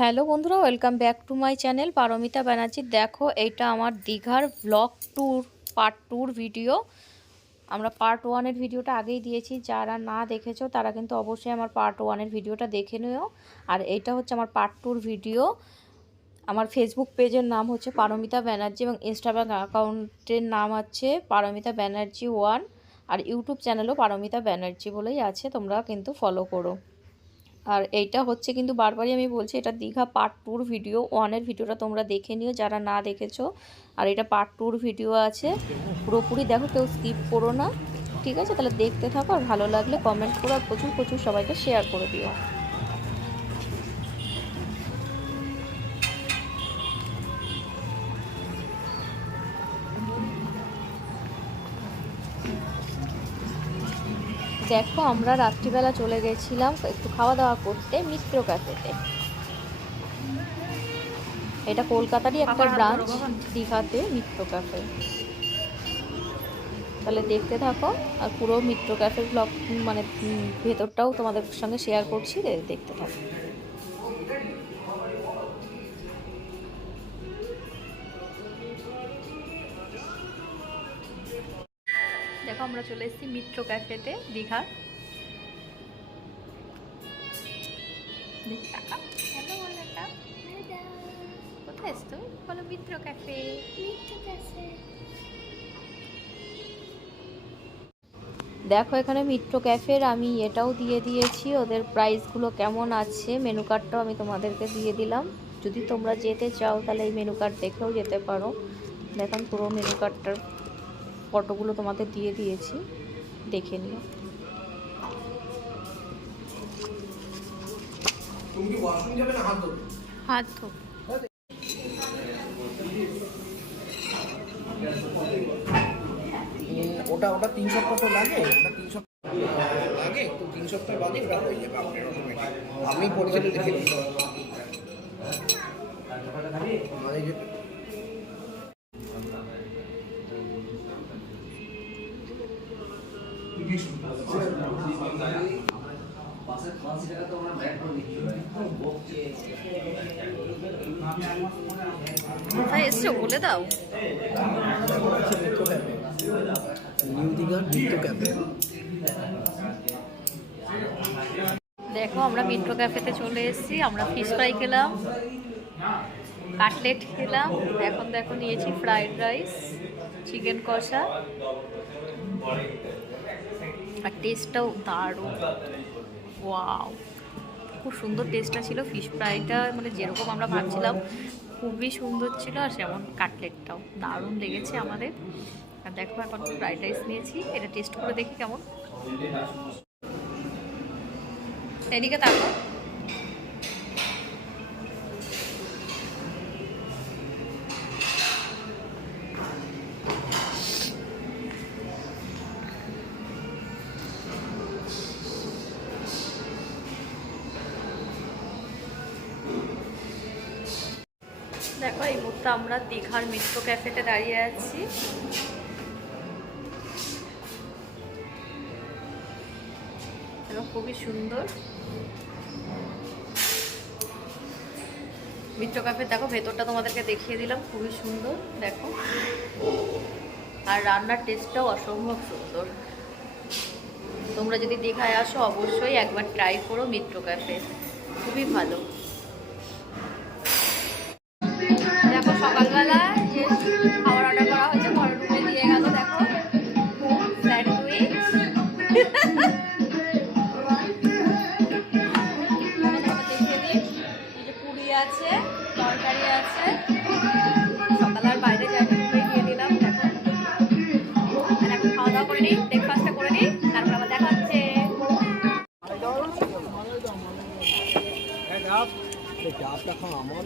Hello বন্ধুরা, welcome back to my channel Paramita Banerjee. দেখো, এইটা আমার দীঘার ব্লগ ট্যুর পার্ট 2 ভিডিও। আমরা পার্ট 1-এর ভিডিওটা আগেই দিয়েছি, যারা না দেখেছো তারা কিন্তু অবশ্যই আমার পার্ট 1-এর ভিডিওটা দেখে নিও। আর এইটা হচ্ছে আমার পার্ট 2-র ভিডিও। আমার ফেসবুক পেজের নাম হচ্ছে পারমিতা ব্যানার্জি এবং ইনস্টাগ্রাম অ্যাকাউন্টের নাম আছে পারমিতা ব্যানার্জি 1, আর ইউটিউব চ্যানেলও পারমিতা ব্যানার্জি বলেই আছে, তোমরা কিন্তু ফলো করো। আর এইটা হচ্ছে কিন্তু বারবারই আমি বলছি, এটা দীঘা পার্ট 2-র ভিডিও। 1-এর ভিডিওটা তোমরা দেখে নিও যারা না দেখেছো, আর এটা পার্ট 2-র ভিডিও আছে। পুরোপুরি দেখো, কেউ স্কিপ করো না, ঠিক আছে? তাহলে দেখতে থাকো, আর ভালো লাগলে কমেন্ট করো, আর প্রচুর প্রচুর সবাইকে শেয়ার করে দিও। দেখো, আমরা রাত্রিবেলা চলে গেছিলাম একটু খাওয়া দাওয়া করতে মিত্র ক্যাফেতে। এটা কলকাতারই একটা ব্রাঞ্চ, দীঘাতে মিত্র ক্যাফে। তাহলে দেখতে থাকো, আর পুরো মিত্র ক্যাফের ব্লগ মানে ভেতরটাও তোমাদের সঙ্গে শেয়ার করছি, দেখতে থাকো। দেখো, আমরা চলে এসেছি মিত্র ক্যাফেতে দীঘার। কোথায় এসছো তুমি? বলো মিত্র ক্যাফে। দেখো, এখানে মিত্র ক্যাফের আমি এটাও দিয়ে দিয়েছি, ওদের প্রাইসগুলো কেমন আছে, মেনু কার্ডটাও আমি তোমাদেরকে দিয়ে দিলাম। যদি তোমরা যেতে চাও তাহলে এই মেনু কার্ড দেখেও যেতে পারো। দেখুন, পুরো মেনু কার্ডটার ফটোগুলো তোমাদের দিয়ে দিয়েছি, দেখে নিও। তুমি কি ওয়াশরুম যাবে না হাত ধো? হাত ধো। ওটা 3 সপ্তাহ তো লাগে, ওটা 3 সপ্তাহ লাগে, তো 3 সপ্তাহ বাদে ওটা হয়ে যাবে আপনার অটোমেটিক। আমি পরিচালিত দেখে নিই। কোথায় এসছো বলে দাও। নিউ দীঘার মিত্র ক্যাফে। দেখো, আমরা মিত্র ক্যাফেতে চলে এসেছি। আমরা ফিশ ফ্রাই খেলাম, কাটলেট খেলাম, এখন দেখো নিয়েছি ফ্রাইড রাইস, চিকেন কষা, আর টেস্টটাও দারুণ। ওয়াও, খুব সুন্দর টেস্টটা ছিল। ফিশ ফ্রাইটা মানে যেরকম আমরা ভাবছিলাম খুবই সুন্দর ছিল, আর সেমন কাটলেটটাও দারুণ লেগেছে আমাদের। আর দেখো, এখন ফ্রাইড রাইস নিয়েছি, এটা টেস্ট করে দেখি কেমন। এদিকে তাকো। দেখো, এই মুহূর্তে আমরা দীঘার মিত্র ক্যাফেতে দাঁড়িয়ে আছি। খুবই সুন্দর মিত্র ক্যাফে। দেখো, ভেতরটা তোমাদেরকে দেখিয়ে দিলাম, খুবই সুন্দর দেখো, আর রান্নার টেস্টটাও অসম্ভব সুন্দর। তোমরা যদি দীঘায় আসো অবশ্যই একবার ট্রাই করো মিত্র ক্যাফে, খুবই ভালো। দেখো, সকালবেলা যে খাবার অর্ডার করা হয়েছে ঘরের রুমে দিয়ে গেল। দেখো, স্যান্ডউইচ, দেখিয়ে দিই, পুরি আছে, তরকারি আছে। সকাল আর বাইরে যাই, রুমে গিয়ে নিলাম। দেখো, এখন খাওয়া দাওয়া করে নিই, ব্রেকফাস্টটা করে নিই, তারপর আবার দেখা হচ্ছে। ডাবটা খাও আমার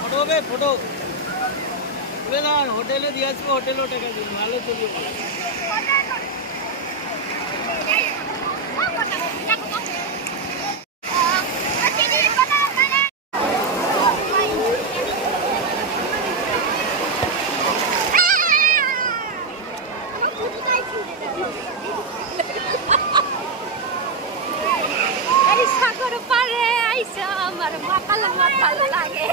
ফটো হবে ফটো তুলে দাঁড়ান, হোটেলে দিয়ে আসবো, হোটেলেও টাকা দিন, ভালো চলবে। সাগর পারে আইসা আমার মাতাল মাতাল লাগে।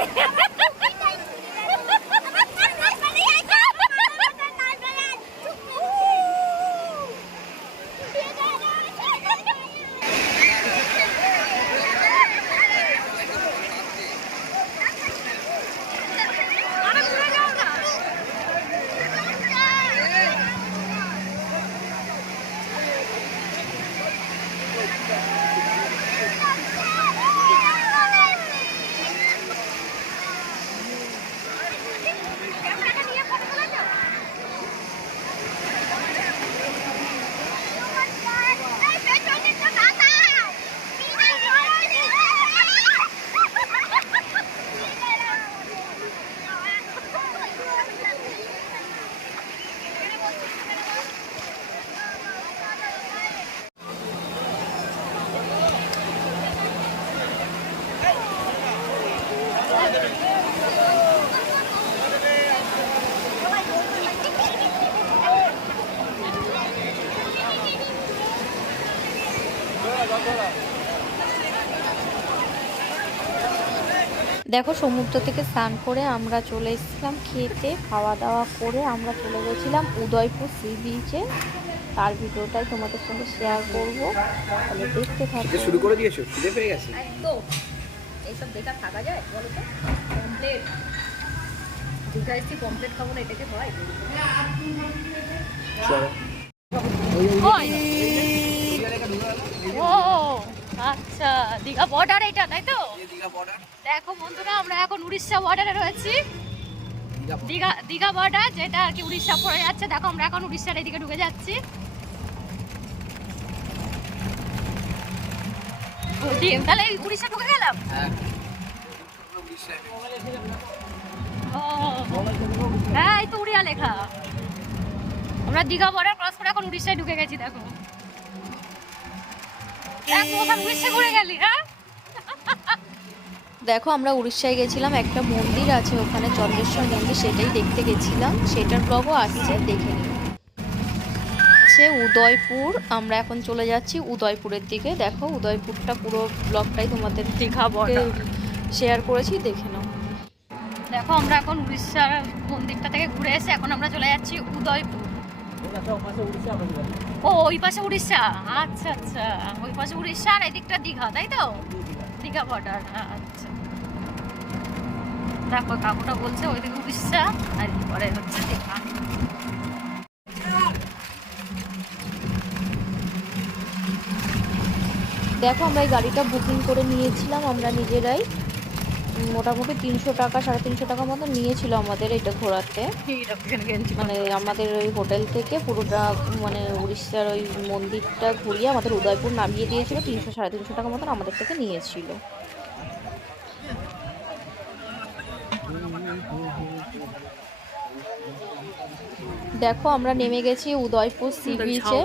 দেখো সমুদ্র থেকে স্নান করে আমরা চলে এসেছিলাম খেতে, খাওয়া দাওয়া করে আমরা চলে গেছিলাম উদয়পুর সি বিচে। তার ভিডিওটাই তোমাদের সঙ্গে শেয়ার করবো, তাহলে দেখতে থাকো। শুরু করে দিয়েছো, খিদে পেয়ে গেছে। একদম এইসব দেখা থাকা যায় বলো তো? কমপ্লিট দীঘা এসছি, কমপ্লিট খাবো না, এটাকে হয়? ও আচ্ছা, দীঘা বর্ডার এটা, তাই তো? দেখো বন্ধুরা, আমরা এখন উড়িষ্যা বর্ডারে রয়েছি। দীঘা বর্ডার, যেটা আর কি উড়িষ্যা পড়ে যাচ্ছে। দেখো আমরা এখন উড়িষ্যার এদিকে ঢুকে যাচ্ছি। তাহলে উড়িষ্যা ঢুকে গেলাম। হ্যাঁ, এই তো উড়িয়া লেখা। আমরা দীঘা বর্ডার ক্রস করে এখন উড়িষ্যায় ঢুকে গেছি। দেখো উড়িষ্যা ঘুরে গেলি। হ্যাঁ দেখো, আমরা উড়িষ্যায় গেছিলাম, একটা মন্দির আছে ওখানে, চন্দ্রেশ্বর মন্দির, সেটাই দেখতে গেছিলাম। সেটার ব্লগও আসছে, দেখে নিন। সে উদয়পুর, আমরা এখন চলে যাচ্ছি উদয়পুরের দিকে। দেখো উদয়পুরটা পুরো ব্লগটাই তোমাদের দীঘা বর্ডার শেয়ার করেছি, দেখে নাও। দেখো আমরা এখন উড়িষ্যার মন্দিরটা থেকে ঘুরে এসে এখন আমরা চলে যাচ্ছি উদয়পুর। ও ওই পাশে উড়িষ্যা, আচ্ছা আচ্ছা, ওই পাশে উড়িষ্যা আর এদিকটা দীঘা, তাই তো? দীঘা বর্ডার, আচ্ছা। দেখো কাকুটা বলছে ওইদিকে উড়িষ্যা আর পরে হচ্ছে দীঘা। দেখো আমরা এই গাড়িটা বুকিং করে নিয়েছিলাম আমরা নিজেরাই। মোটামুটি 300 টাকা 350 টাকা মতো নিয়েছিল আমাদের এটা ঘোরাতে। মানে আমাদের ওই হোটেল থেকে পুরোটা মানে উড়িষ্যার ওই মন্দিরটা ঘুরিয়ে আমাদের উদয়পুর নামিয়ে দিয়েছিল। 300 350 টাকা মতন আমাদের থেকে নিয়েছিল। দেখো আমরা নেমে গেছি উদয়পুর সি বিচে।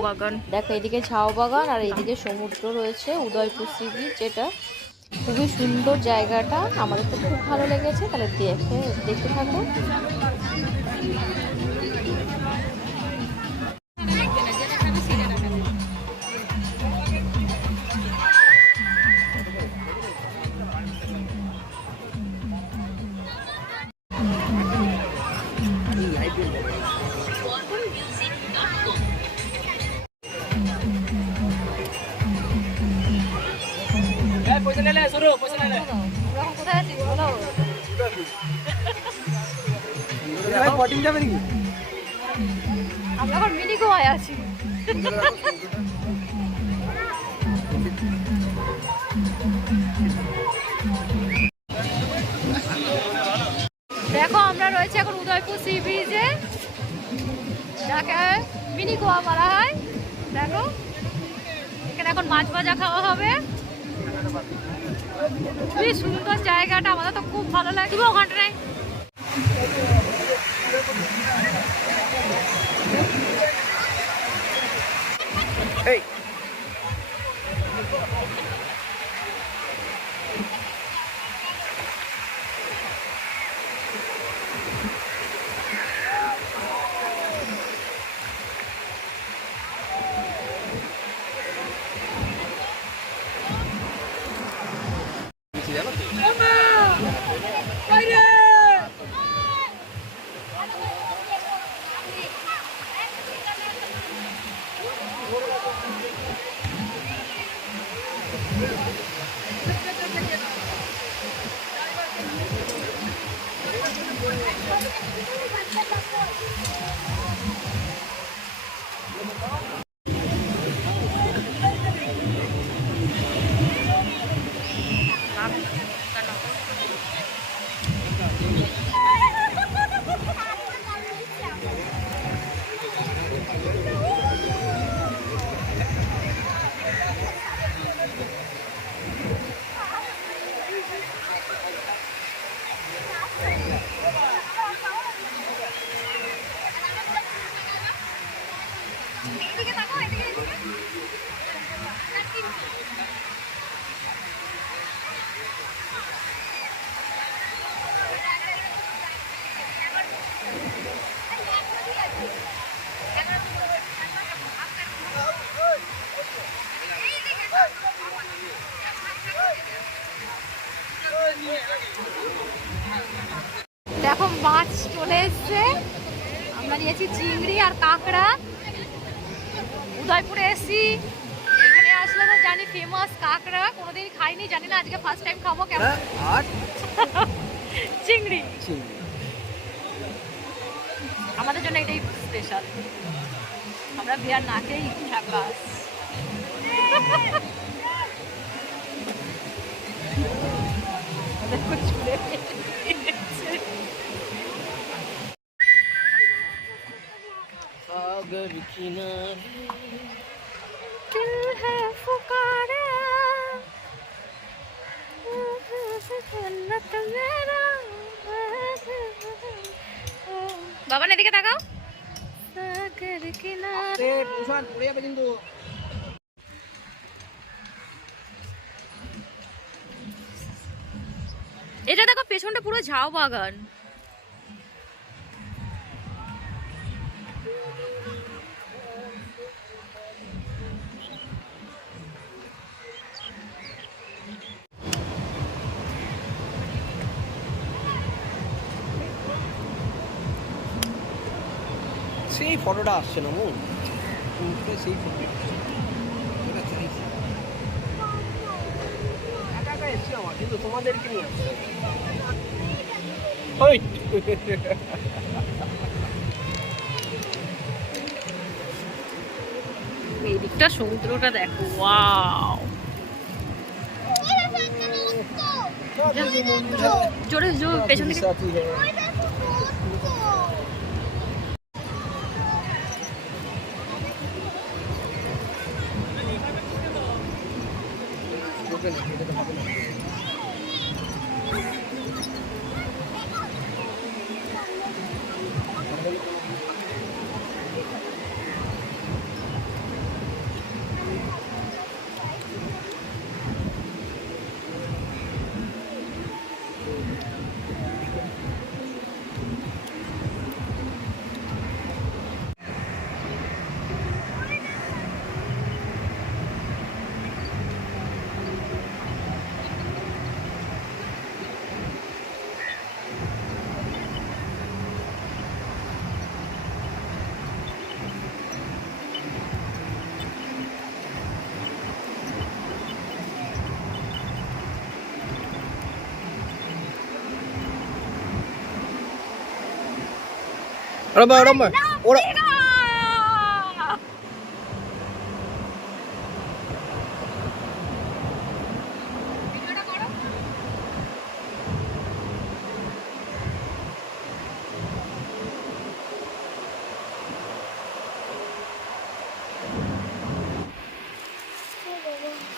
দেখো এদিকে ঝাউ বাগান আর এদিকে সমুদ্র রয়েছে। উদয়পুর সি বিচ, এটা খুবই সুন্দর জায়গাটা, আমাদের তো খুব ভালো লেগেছে। তাহলে দেখতে থাকো। আমরা এখন মিনি গোয়ায় আছি। দেখো আমরা রয়েছে এখন উদয়পুর সি বিচে, যাকে মিনি গোয়া বলা হয়। দেখো এখানে এখন মাছ ভাজা খাওয়া হবে। খুবই সুন্দর জায়গাটা, আমাদের তো খুব ভালো লাগে। ওখানটায় এই দেখো মাছ চলে এসছে। আমরা নিয়েছি চিংড়ি আর কাঁকড়া। উদয়পুরে এসছি, এখানে আসলে তো জানি ফেমাস কাঁকড়া, কোনোদিন খাইনি, জানি না আজকে ফার্স্ট টাইম খাবো। কেমন আর চিংড়ি, আমাদের জন্য এটাই স্পেশাল। আমরা বিয়ার না খেয়েই ঝাকাস। सागर किनारे दिल है पुकारा जन्नत मेरा। বাবা এদিকে তাকাও। সাগর কিনারে পুষান পড়ে যাবে কিন্তু। এটা দেখো পেছনটা পুরো ঝাউ বাগান। সেই ফটোটা আসছে না মন, সেই ফটো একা একা এসছি আমার, কিন্তু তোমাদেরকে নিয়ে আসছে। এই দিকটা সমুদ্রটা দেখো, ওয়াও। জোরে জোরে পেছন দিকে। ওরা ওরা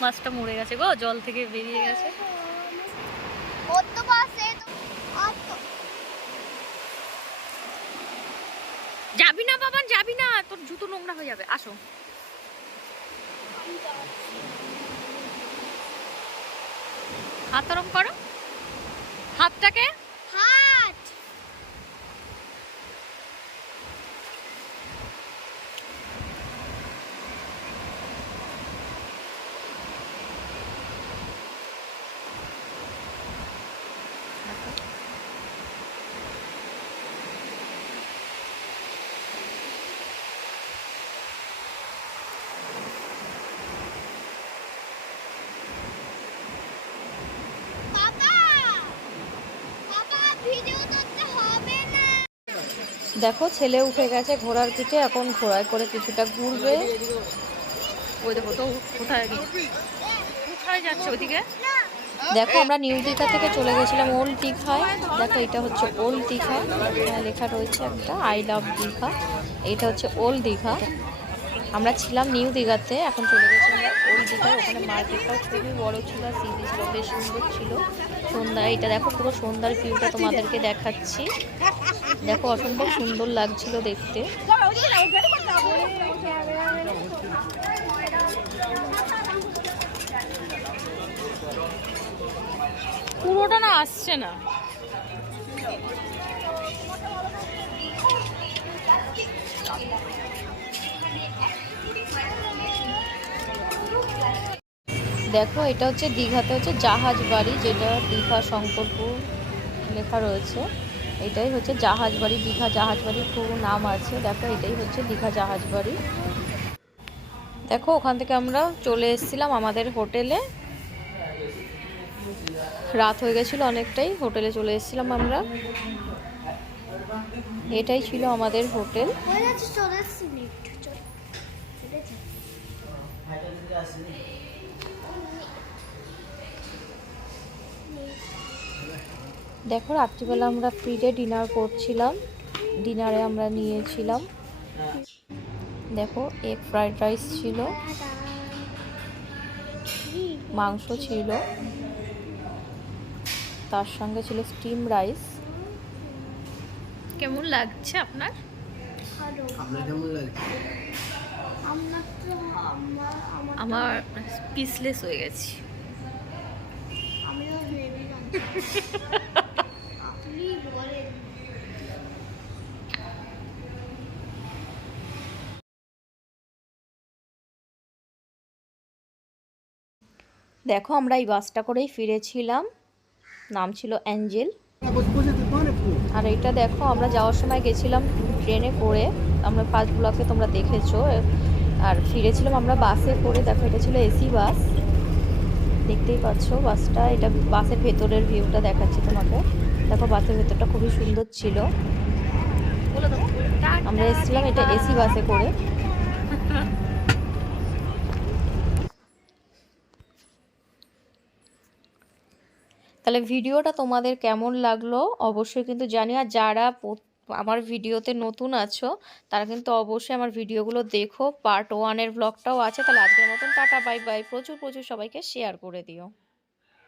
মাছটা মরে গেছে গো, জল থেকে বেরিয়ে গেছে। যাবি না বাবান, যাবি না, তোর জুতো নোংরা হয়ে যাবে। আসো, হাত ওরম করো, হাতটাকে। হাত বাবা বাবা ভিডিও করতে হবে না। দেখো ছেলে উঠে গেছে ঘোড়ার পিঠে, এখন ঘোড়ায় করে কিছুটা ঘুরবে। ওই দেখো তো কোথায় কোথায় যাচ্ছে ওইদিকে। দেখো আমরা নিউ দীঘা থেকে চলে গেছিলাম ওল্ড দীঘায়। দেখো এটা হচ্ছে ওল্ড দীঘা, এখানে লেখা রয়েছে একটা আই লাভ দীঘা। এটা হচ্ছে ওল্ড দীঘা। আমরা ছিলাম নিউ দীঘাতে, এখন চলে গেছি আমরা ওল্ড দীঘায়। ওখানে মার্কেটটাও খুবই বড় ছিল, সি বিচটাও বেশ সুন্দর ছিল। সন্ধ্যা, এটা দেখো পুরো সন্ধ্যার ভিউটা তোমাদেরকে দেখাচ্ছি। দেখো অসম্ভব সুন্দর লাগছিল দেখতে। পুরোটা না আসছে না। দেখো এটা হচ্ছে দীঘাতে হচ্ছে জাহাজ বাড়ি, যেটা দীঘা শঙ্করপুর লেখা রয়েছে। এটাই হচ্ছে জাহাজ বাড়ি, দীঘা জাহাজ বাড়ির পুরো নাম আছে। দেখো এটাই হচ্ছে দীঘা জাহাজ বাড়ি। দেখো ওখান থেকে আমরা চলে এসেছিলাম আমাদের হোটেলে। রাত হয়ে গেছিলো অনেকটাই, হোটেলে চলে এসেছিলাম আমরা। এটাই ছিল আমাদের হোটেল। হয়ে যাচ্ছে 40 মিনিট। দেখো রাত্রিবেলা আমরা ফ্রিতে ডিনার করছিলাম, ডিনারে আমরা নিয়েছিলাম দেখো এগ ফ্রাইড রাইস ছিল, মাংস ছিল, তার সঙ্গে ছিল স্টিম রাইস। কেমন লাগছে আপনার? আপনার কেমন লাগছে? আমার পিসলেস হয়ে গেছি। আমিও ভেবে আপনি বলেন। দেখো আমরা এই বাসটা করেই ফিরেছিলাম, নাম ছিল অ্যাঞ্জেল। আর এটা দেখো আমরা যাওয়ার সময় গেছিলাম ট্রেনে করে, আমরা ফার্স্ট ব্লকে তোমরা দেখেছো। আর ফিরেছিলাম আমরা বাসে করে। দেখো এটা ছিল এসি বাস, দেখতেই পাচ্ছ বাসটা। এটা বাসের ভেতরের ভিউটা দেখাচ্ছি তোমাকে। দেখো বাসের ভেতরটা খুবই সুন্দর ছিল। আমরা এসেছিলাম এটা এসি বাসে করে। তাহলে ভিডিওটা তোমাদের কেমন লাগলো অবশ্যই কিন্তু জানি। আর যারা আমার ভিডিওতে নতুন আছো তারা কিন্তু অবশ্যই আমার ভিডিওগুলো দেখো। পার্ট 1 এর ব্লগটাও আছে। তাহলে আজকের মতন টাটা বাই বাই। প্রচুর প্রচুর সবাইকে শেয়ার করে দিও।